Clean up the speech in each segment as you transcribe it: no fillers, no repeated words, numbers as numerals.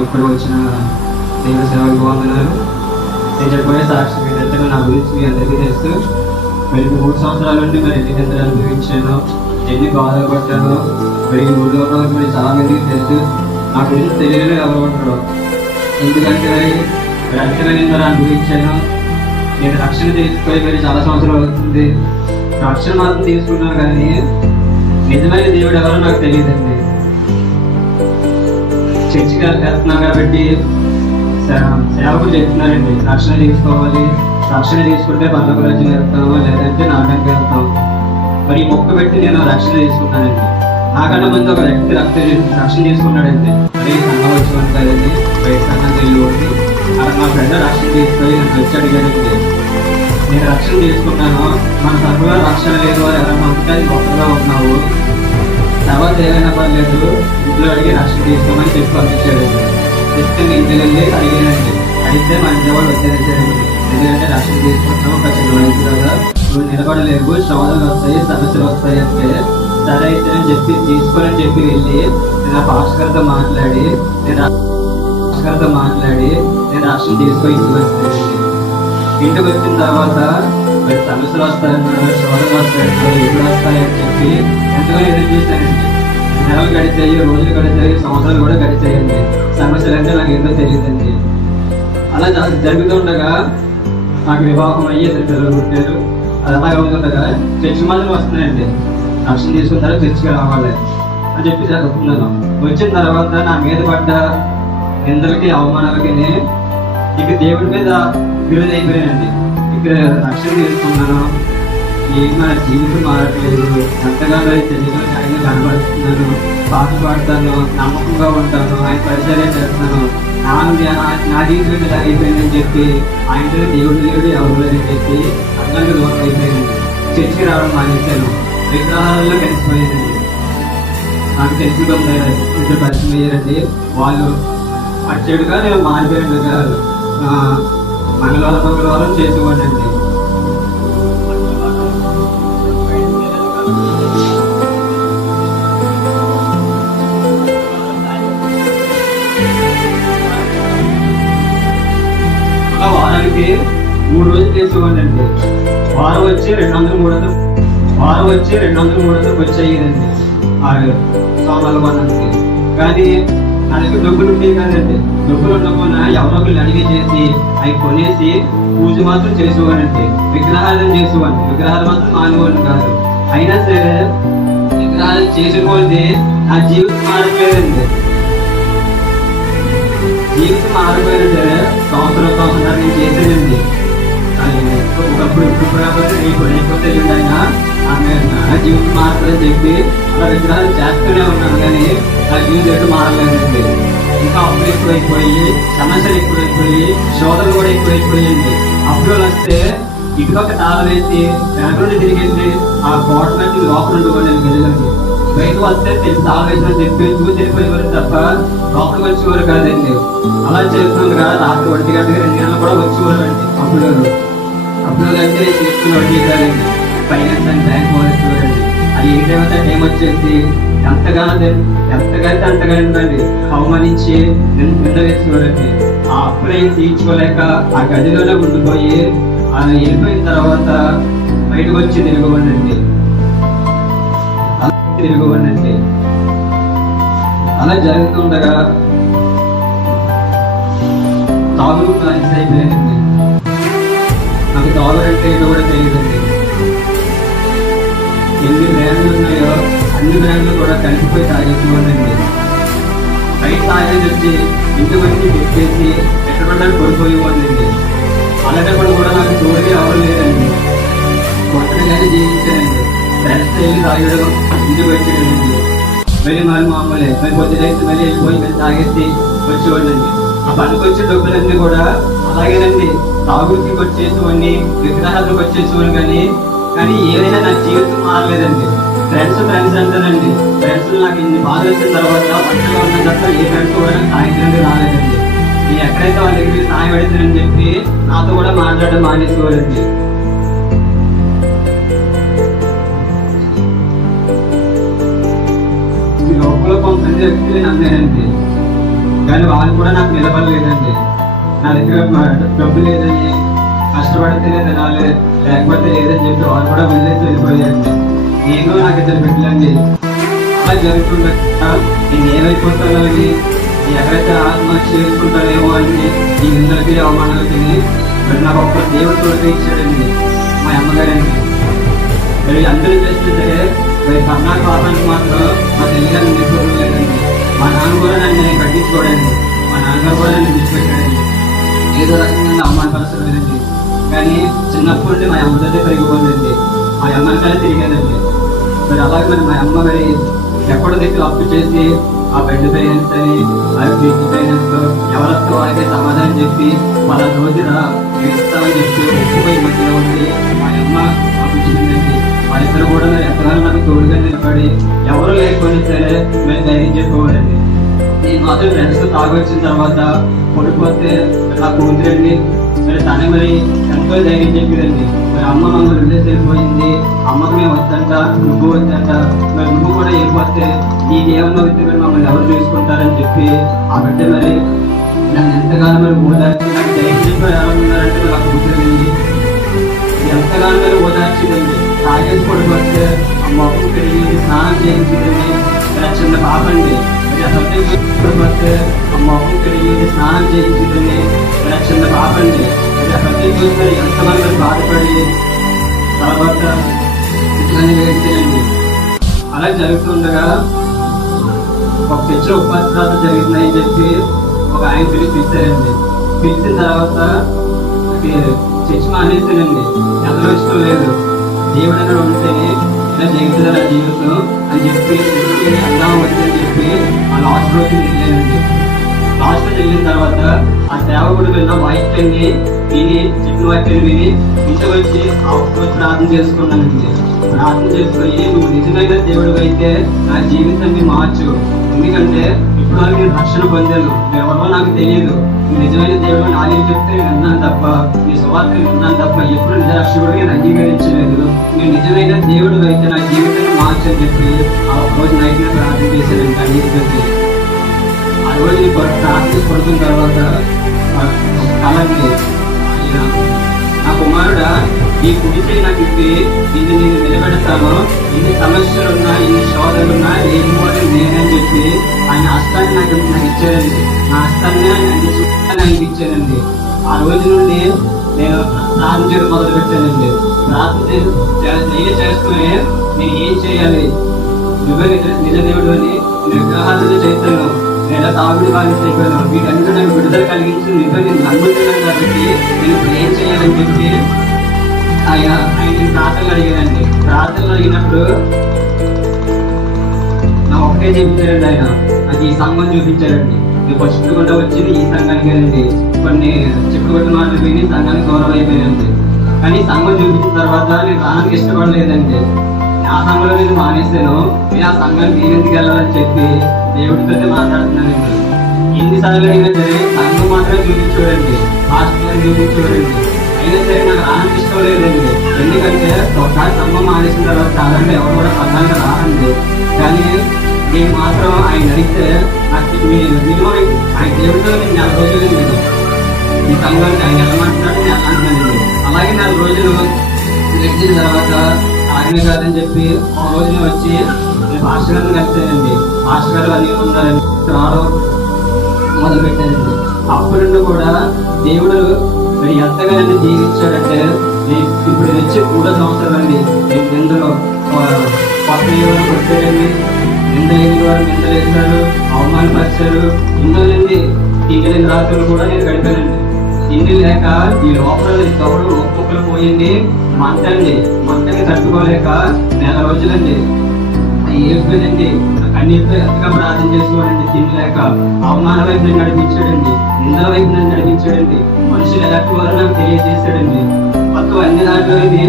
ఇప్పుడు వచ్చిన దేవ సేవకు వందనాలు. నేను చెప్పబోయే సాక్షి ఏంటంటే నా గురించి మీ అందరికీ తెలుసు. మరి 3 సంవత్సరాల నుండి మరి ఎన్ని నిద్రలు అనుభవించాను, ఎన్ని బాధలు పడ్డాను. మరి ఈ ఊళ్ళో మరి చాలా మందికి తెలుసు. నా గురించి తెలియని ఎవరు ఉంటారు. ఎందుకంటే రక్షణ నిందలు అనుభవించాను. నేను రక్షణ తీసుకొని మరి చాలా సంవత్సరాలు అవుతుంది. రక్షణ మాత్రం తీసుకున్నాను కానీ నిజమైన దేవుడు ఎవరో నాకు తెలియదండి. చర్చికి వెళ్తున్నాం కాబట్టి సేవకులు చెప్తున్నారండి, రక్షణ తీసుకోవాలి, రక్షణ తీసుకుంటే పర్లోక రాజ్యం వెళ్తాము, లేదంటే నాటకి వెళ్తాం. మరి ఈ మొక్క పెట్టి నేను రక్షణ తీసుకున్నానండి. నాకన్నా ముందు ఒక వ్యక్తి రక్షణ తీసుకున్నాడండి. మరి సంఘం వచ్చి కదండి, బయట సంఘం వెళ్ళి అలా మా ఫ్రెండ్ రక్షణ తీసుకొని నన్ను వచ్చి అడిగాడండి. నేను రక్షణ తీసుకున్నాను, మన సంఘంలో రక్షణ లేదు, ఎవరైనా అంతా గొప్పగా ఉన్నావు, తర్వాత ఏమైనా పర్లేదు, ఇంట్లో అడిగి రక్షణ తీసుకోమని చెప్పి పంపించాడండి. చెప్తే ఇంటికి వెళ్ళి అడిగానండి. అయితే మా ఇంటి వాళ్ళు వచ్చారండి. ఎందుకంటే రక్షణ తీసుకుంటాం, ఒక చిన్న వయసు కదా, నువ్వు నిలబడలేవు, శోధనలు వస్తాయి, సమస్యలు వస్తాయి అంటే సరే అయితే అని చెప్పి తీసుకోనని చెప్పి వెళ్ళి నేను ఆ పాస్టర్ గారితో మాట్లాడి నేను రక్షణ తీసుకొని ఇంటికి వస్తానండి. ఇంటికి వచ్చిన తర్వాత మరి సమస్యలు వస్తాయన్నారు, శోధనలు వస్తాయన్నారు, ఎప్పుడు వస్తాయని చెప్పి ఎంతగానో ఎదురు చూశానండి. నెలలు గడిచాయి, రోజులు గడిచాయి, సంవత్సరాలు కూడా గడిచాయండి. సమస్యలు అంటే నాకు ఏంటో తెలియదండి. అలా జరుగుతుండగా నాకు వివాహం అయ్యి 2 పిల్లలు పుట్టారు. అది అలాగే అవుతుండగా చర్చి మాత్రం వస్తున్నాయండి. రక్షణ తీసుకున్న తర్వాత చర్చికి రావాలి అని చెప్పి చదువుతున్నాను. వచ్చిన తర్వాత నా మీద పడ్డ నిందలకి అవమానాలకి ఇక దేవుడి మీద విరోధి అయిపోయానండి. ఇక్కడ రక్షణ తీసుకున్నాను, మన జీవితం మారట్లేదు, ఎంతగానో తెలియదు, ఆయన కనబడుతున్నాను, పాటలు పాడతాను, నమ్మకంగా ఉంటాను, ఆయన పరిచర్య చేస్తాను, నా జీవితం ఇలా అయిపోయిందని చెప్పి ఆయనతో దేవుడు ఎవరు లేదని చెప్పి అందరికీ దూరం అయిపోయింది. చర్చికి రావడం మానేశాను, విగ్రహాలలో కలిసిపోయానండి. నాకు తెలిసి ఇద్దరు పరిచయం అయ్యారండి. వాళ్ళు అటు చెడుగా నేను మారిపోయిన విగ్రహాలు మంగళవారం చేసేవాడండి. వారానికి 3 రోజులు చేసేవాడండి. వారం వచ్చి 200-300 వచ్చేయండి సోమవారం వారానికి. కానీ నా దగ్గర డబ్బులు ఉండేవి కాదండి. డబ్బులు ఉండకుండా ఎవరో ఒకరిని అడిగి చేసి అవి కొనేసి పూజ మాత్రం చేసేవాడండి. విగ్రహాలను చేసేవాడిని, విగ్రహాలు మాత్రం మానేవాడిని కాదు. అయినా సరే విగ్రహాలు చేసుకోతే నా జీవితం మారిపోయిందండి. జీవితం మారిపోయిందంటే సంవత్సరం నేను చేసేదండి. ఒకప్పుడు ఇప్పుడు కాకపోతే అయిపోతే నా జీవితం మారుతుందని చెప్పి అలా విగ్రహాలు చేస్తూనే ఉన్నాను. కానీ నా జీవితం ఎటు మారలేదండి. ఇంకా అప్పులు ఎక్కువైపోయి, సమస్యలు ఎక్కువైపోయి, శోధనలు కూడా ఎక్కువైపోయింది. అప్పులు వస్తే ఇటుపక్క తాళం వేసి బ్యాంకు నుండి తిరిగేసి ఆ కోట నుంచి లోపల ఉండిపోయి నేను వెళ్ళండి. బయటకు వస్తే తాళం వేసిన చెప్పి చూసి వెళ్ళిపోయేవారు తప్ప లోపలికి వచ్చేవారు కాదండి. అలా చేస్తుండగా రాత్రి 1 గంటకి 2 గంటలు కూడా వచ్చేవారు అండి. అప్పుడు అంటే తీసుకుని వడ్డీ కాదండి, ఫైనాన్స్ అండ్ బ్యాంక్ వాళ్ళు చూడండి. అది ఏ టైం అయితే టైం వచ్చేసి ఎంతగానో అంతగానండి అవమానించి నింద వేసుకోవాలండి. ఆ అప్పులైన తీర్చుకోలేక ఆ గదిలోనే ఉండిపోయి ఆయన వెళ్ళిపోయిన తర్వాత బయటకు వచ్చి తిరగవండి. అలా జరుగుతుండగా తాగుడు అయిపోయానండి. నాకు తాగుడంటే ఏంటో కూడా తెలియదండి. ఎన్ని బ్రాండ్లు ఉన్నాయో అన్ని బ్రాండ్లు కూడా కలిసిపోయి తాగేసుకోవాలండి. బయట తాగేసి వచ్చి ఇంటి మంచి పెట్టేసి ఎక్కడపడ్డానికి కోల్పోయేవాళ్ళండి. అలాంటప్పుడు కూడా నాకు తోడుగా ఎవరు లేదండి. కొత్తగానే జీవించానండి. ఫ్రెండ్స్ వెళ్ళి తాగడం, ఇంటికి వచ్చేయండి. మళ్ళీ మామూలే మరి పొద్దునైతే మళ్ళీ వెళ్ళిపోయి తాగేసి వచ్చేవాళ్ళండి. ఆ పనికి వచ్చే డబ్బులన్నీ కూడా అలాగేనండి తాగుడికి వచ్చేసేవాడిని, విగ్రహాలకు వచ్చేసేవాడిని. కానీ ఏదైనా నా జీవితం మారలేదండి. ఫ్రెండ్స్ అంటారండి. ఫ్రెండ్స్ నాకు ఇన్ని బాధ వచ్చిన తర్వాత ఒంటరిగా ఉన్న తర్వాత ఏ ఫ్రెండ్స్ కూడా సాయంత్రం రాలేదండి. నేను ఎక్కడైతే వాళ్ళ దగ్గరికి సాయం పెడతానని చెప్పి నాతో కూడా మాట్లాడడం మానేసుకోవాలండి. ఈ లోపల కొంతమంది వ్యక్తులు నమ్మారండి. కానీ వాళ్ళు కూడా నాకు నిలబడలేదండి. నా దగ్గర డబ్బు లేదని, కష్టపడితేనే తినాలి లేకపోతే లేదని చెప్పి వాళ్ళు కూడా వదిలేసి వెళ్ళిపోయారండి. నేను నాకు ఇద్దరు బిడ్డలండి. అలా జరుగుతుండగా నేను ఏమైపోతానో అని, ఎక్కడైతే ఆత్మహత్య చేసుకుంటానేమో అని ఈ నిందలకి అవమానాలకి మరి నాకు ఒక్క దేవుడు తోడుగా ఇచ్చాడండి, మా అమ్మగారండి. మరి అందరూ చేస్తే సరే మరి కన్నా పాపానికి మాత్రం మా తల్లిగారిని నిలుపుకోలేదండి. మా నాన్న కూడా నన్ను కట్టించుకోవడండి, మా నాన్నగారు కూడా నన్ను విడిచిపెట్టాడండి. ఏదో రకంగా అవమానపరచలేదండి. కానీ చిన్నప్పటి మా అమ్మతోనే పెరిగిపోయిందండి, మా అమ్మకాలే తిరిగేదండి. మరి అలాగే మరి మా అమ్మ మరి ఎక్కడో దగ్గర అప్పు చేసి ఆ బెడ్ ఫైనాన్స్ అని ఆ ఫ్రిడ్జ్ ఫైనాన్స్ ఎవరితో వాళ్ళకే సమాధానం చెప్పి వాళ్ళ రోజున ఇస్తామని చెప్పి ఒప్పుపోయి మధ్యలో ఉండి మా అమ్మ పంపించిందండి. వాళ్ళిద్దరు కూడా మరి ఎంతగానో నాకు తోడుగా నిలబడి ఎవరు లేకపోయినా సరే మేము ధైర్యం చెప్పేవాడండి. నేను మాత్రం ఫ్రెండ్స్తో తాగొచ్చిన తర్వాత పడిపోతే నా కూతురండి మరి తనే మరి ఎంతో ధైర్యం చెప్పేదండి. మరి అమ్మ మమ్మల్ని వదిలేసి వెళ్ళిపోయింది, అమ్మకు మేము వద్దంట, నువ్వు వద్దంట, మరి నువ్వు కూడా వెళ్ళిపోతే నీకేమన్నా వచ్చి మరి మమ్మల్ని ఎవరు చూసుకుంటారని చెప్పి ఆ బిడ్డ మరి నన్ను ఎంతగానో మరి ఓదార్చి నాకు ధైర్యం చెప్పి ఎలా ఉన్నారంటే మరి ఆ కూతురండి ఎంతగానో మరి ఓదార్చిందండి. తాగేసి పడిపోతే ఆ మొక్కలు పెరిగి స్నానం చేయించిందండి. చిన్న పాపండి పడిపోతే ఆ మొక్కలు పెరిగి స్నానం చేయించిందండి. చిన్న పాపండి ప్రతి చూస్తే ఎంతమంది బాధపడి తర్వాత ఇట్లానే వేడితేనండి. అలా జరుగుతుండగా ఒక పిచ్చ ఉపద్రవాలు జరుగుతున్నాయని చెప్పి ఒక ఆయన పిలిచారండి. పిలిచిన తర్వాత చర్చ మానేస్తానండి, ఎవరో ఇష్టం లేదు, దేవుడు అక్కడ ఉంటేనే ఇలా జరుగుతుంది నా జీవితం అని చెప్పి అందాం వచ్చిందని చెప్పి ఆ లాస్ట్ రోజు వెళ్ళానండి. లాస్ట్ రోజు వెళ్ళిన తర్వాత ఆ సేవకుడు వెళ్ళిన వాక్యాన్ని విని, చెప్పిన వాక్యాన్ని విని ఇంటికి వచ్చి ఆ ఒక్క ప్రార్థన చేసుకున్నానండి. ప్రార్థన చేసుకొని నువ్వు నిజమైన దేవుడు అయితే నా జీవితాన్ని మార్చు, ఎందుకంటే ఇప్పుడు నేను రక్షణ పొందాను, ఎవరో నాకు తెలియదు, నువ్వు నిజమైన దేవుడు నాలుగు చెప్తే నేను విన్నాను తప్ప, నీ సువార్తను విన్నాను తప్ప ఎప్పుడు నిజ రక్షకుడు నేను అంగీకరించలేదు, నేను నిజమైన దేవుడు అయితే నా జీవితాన్ని మార్చు అని చెప్పి ఆ రోజు నైట్ ప్రార్థన చేశానండి. అన్నిటికీ ఆ రోజు ప్రార్థన పడుతున్న తర్వాత అలాగే నా కుమారుడా ఈ కుడితే నాకు ఇప్పి ఇది నేను నిలబెడతాను, ఇన్ని సమస్యలున్నా ఇన్ని శోధలున్నా లేకపోతే నేనని చెప్పి ఆయన హస్తాన్ని నాకు ఇచ్చారండి. నా హస్తాన్ని ఆయనకి ఇచ్చానండి. ఆ రోజు నుండి నేను ప్రార్థన చేయడం మొదలు పెట్టానండి. ప్రార్థన చేస్తూనే నేను ఏం చేయాలి, నువ్వే నిజ దేవుడు అని విగ్రహాలను చేస్తాను, లేదా తాగుడు బాగా చేయగలను, వీటన్నిటి నాకు విడుదల కలిగించి నువ్వే నేను నమ్ముతున్నాను కాబట్టి నేను ఇప్పుడు ఏం చేయాలని చెప్పి ఆయన ప్రార్థనలు అడిగానండి. ప్రార్థనలు అడిగినప్పుడు నా ఒకే చూపించారండి. ఆయన నాకు ఈ సంఘం చూపించారండి. నేను ఫస్ట్ కూడా వచ్చింది ఈ సంఘానికి అండి. కొన్ని చెప్పుకొట్టిన మాటలు విని సంఘానికి దూరం అయిపోయానండి. కానీ సంఘం చూపించిన తర్వాత నేను రావడానికి ఇష్టపడలేదండి. ఆ సంఘంలో నేను మానేసాను, నేను ఆ సంఘానికి నేను ఎందుకు వెళ్ళాలని చెప్పి దేవుడితోనే మాట్లాడుతున్నానండి. ఎన్నిసార్లు అయినా సరే సంఘం మాత్రం చూపించాడండి, హాస్పిటల్ చూపించాడండి. అయినా సరే నాకు రావడానికి ఇష్టం లేదండి. ఎందుకంటే ఒకసారి సంఘం మానేసిన తర్వాత సాధారణ ఎవరు కూడా సంఘానికి రానండి. కానీ నేను మాత్రం ఆయన అడిగితే నాకు మినిమం ఆయన దేవుడితో నేను 4 రోజులు నేను ఈ సంఘానికి ఆయన వెళ్ళమంటున్నాడు, నేను అంటున్నానండి. అలాగే 4 రోజులు గడిచిన తర్వాత ఆయన కాదని చెప్పి ఒక రోజున వచ్చి నేను మాస్టర్ గారిని కలిసానండి. మాస్టర్ గారు అన్నీ ఉన్నారని రావడం మొదలు పెట్టానండి. అప్పటి నుండి కూడా దేవుడు మరి ఎంతగా నన్ను జీవించాడంటే ఇప్పుడు వచ్చి 3వ సంవత్సరం అండి. నేను నిందలో కొత్త యువలు కొట్టాడండి, నిందలేని వారు నిందలేశారు, అవమానపరిచారు. ఎన్నోనండి తింగలేని రాత్రులు కూడా నేను గడిపానండి. తిండి లేక ఈ లోపల తోడు ఒక్కొక్కరు పోయింది మంటని తట్టుకోలేక 4 రోజులండి ఏడుపోయిందండి. కన్నీటితో ఎంతగా ప్రార్థన చేసుకోవాలండి. తిండి లేక అవమాన వైపు నన్ను నడిపించాడండి, నిందల వైపు నన్ను నడిపించాడండి, మనుషులు ఎలాంటి వారు నాకు తెలియజేశాడండి. మొత్తం అన్ని దాంట్లోని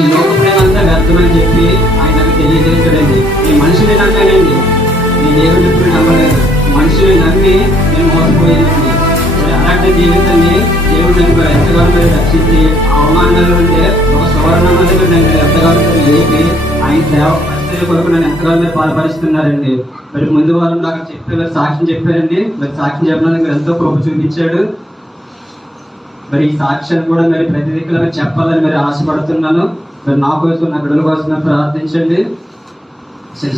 ఈ లోక ప్రేమంతా వ్యర్థమని చెప్పి ఆయన నాకు తెలియజేశాడండి. ఈ మనుషులు నమ్మానండి, నేను దేవుడు ఎప్పుడు నమ్మలేదు, మనుషులు నమ్మి నేను మోసపోయానండి. అలాంటి జీవితాన్ని దేవుడు నన్ను ఎంతగానో రక్షించి అవమానాలు ఉంటే ఒక సువర్ణ నన్ను ఎంతగానో లేపి ఆయన సేవ పరిస్థితుల కొరకు నన్ను ఎంతగానో మీరు బాధపరుస్తున్నారండి. మరి ముందు వారం నాకు చెప్పారు, సాక్ష్యం చెప్పారండి. మరి సాక్ష్యం చెప్పడానికి మీరు ఎంతో కృప చూపించాడు. మరి ఈ సాక్ష్యాన్ని కూడా మరి ప్రతి దిక్కులో మీరు చెప్పాలని మరి ఆశపడుతున్నాను. మరి నా కోసం, నా బిడ్డల కోసం ప్రార్థించండి.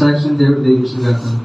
సాక్ష్యం దేవుడు దీవించగలుగుతాను.